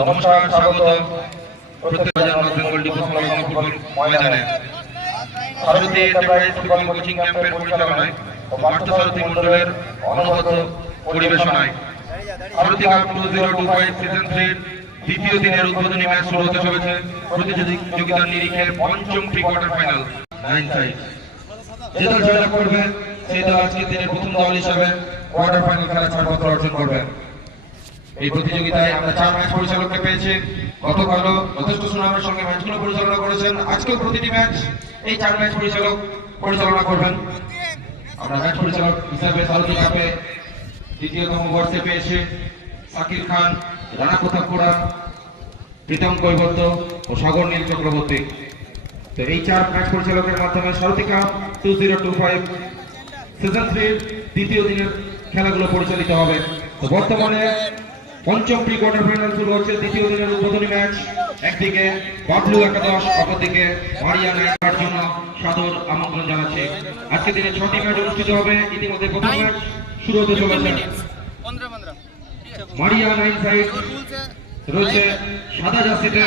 নমস্কার, স্বাগত প্রত্যেক নর্থ বেঙ্গল ডিপো সংলগ্ন ফুটবল ময়দানে সারথী এন্টারপ্রাইজ ফুটবল কোচিং ক্যাম্পের পরিচালনায় ও পার্থসারথী মণ্ডলের অনবদ্য পরিবেশনায় সারথী কাপ 2025 সিজন 3 দ্বিতীয় দিনের উদ্বোধনী ম্যাচ শুরু হতে চলেছে। প্রতিযোগিতার নিরিখে পঞ্চম প্রি কোয়ার্টার ফাইনাল 9 সাইড। যে দল জয়লাভ করবে সেই দল আজকের দিনের প্রথম দল হিসেবে কোয়ার্টার ফাইনাল খেলার ছাড়পত্র অর্জন করবে। এই প্রতিযোগিতায় আমরা 4 ম্যাচ পরিচালককে পেয়েছি। গতকালও যথেষ্ট সুনামের সঙ্গে ম্যাচগুলো পরিচালনা করেছেন। আজকেও প্রতিটি ম্যাচ এই 4 ম্যাচ পরিচালনা করবেন। আমরা ম্যাচ পরিচালক হিসেবে সারথী কাপে দ্বিতীয়তম বর্ষে পেয়েছি সাকির খান, রানা কোথাকুড়া, প্রীতম কৈবর্ত ও সাগর নীল চক্রবর্তী। তো এই 4 ম্যাচ পরিচালকের মাধ্যমে সারথী কাপ 2025 সিজন 3 দ্বিতীয় দিনের খেলাগুলো পরিচালিত হবে। তো বর্তমানে পঞ্চম প্রি কোয়ার্টার ফাইনাল শুরু হচ্ছে। দ্বিতীয় দিনের উদ্বোধনী ম্যাচ, একদিকে বাবলু একাদশ, অপরদিকে মারিয়া নাইটের জন্য সাদর আমন্ত্রণ জানাচ্ছি। আজকে দিনে 6টি ম্যাচ অনুষ্ঠিত হবে। ইতিমধ্যে প্রথম ম্যাচ শুরু হতে চলেছে। মারিয়া নাইন সাইড রয়েছে সাদা জার্সিতে।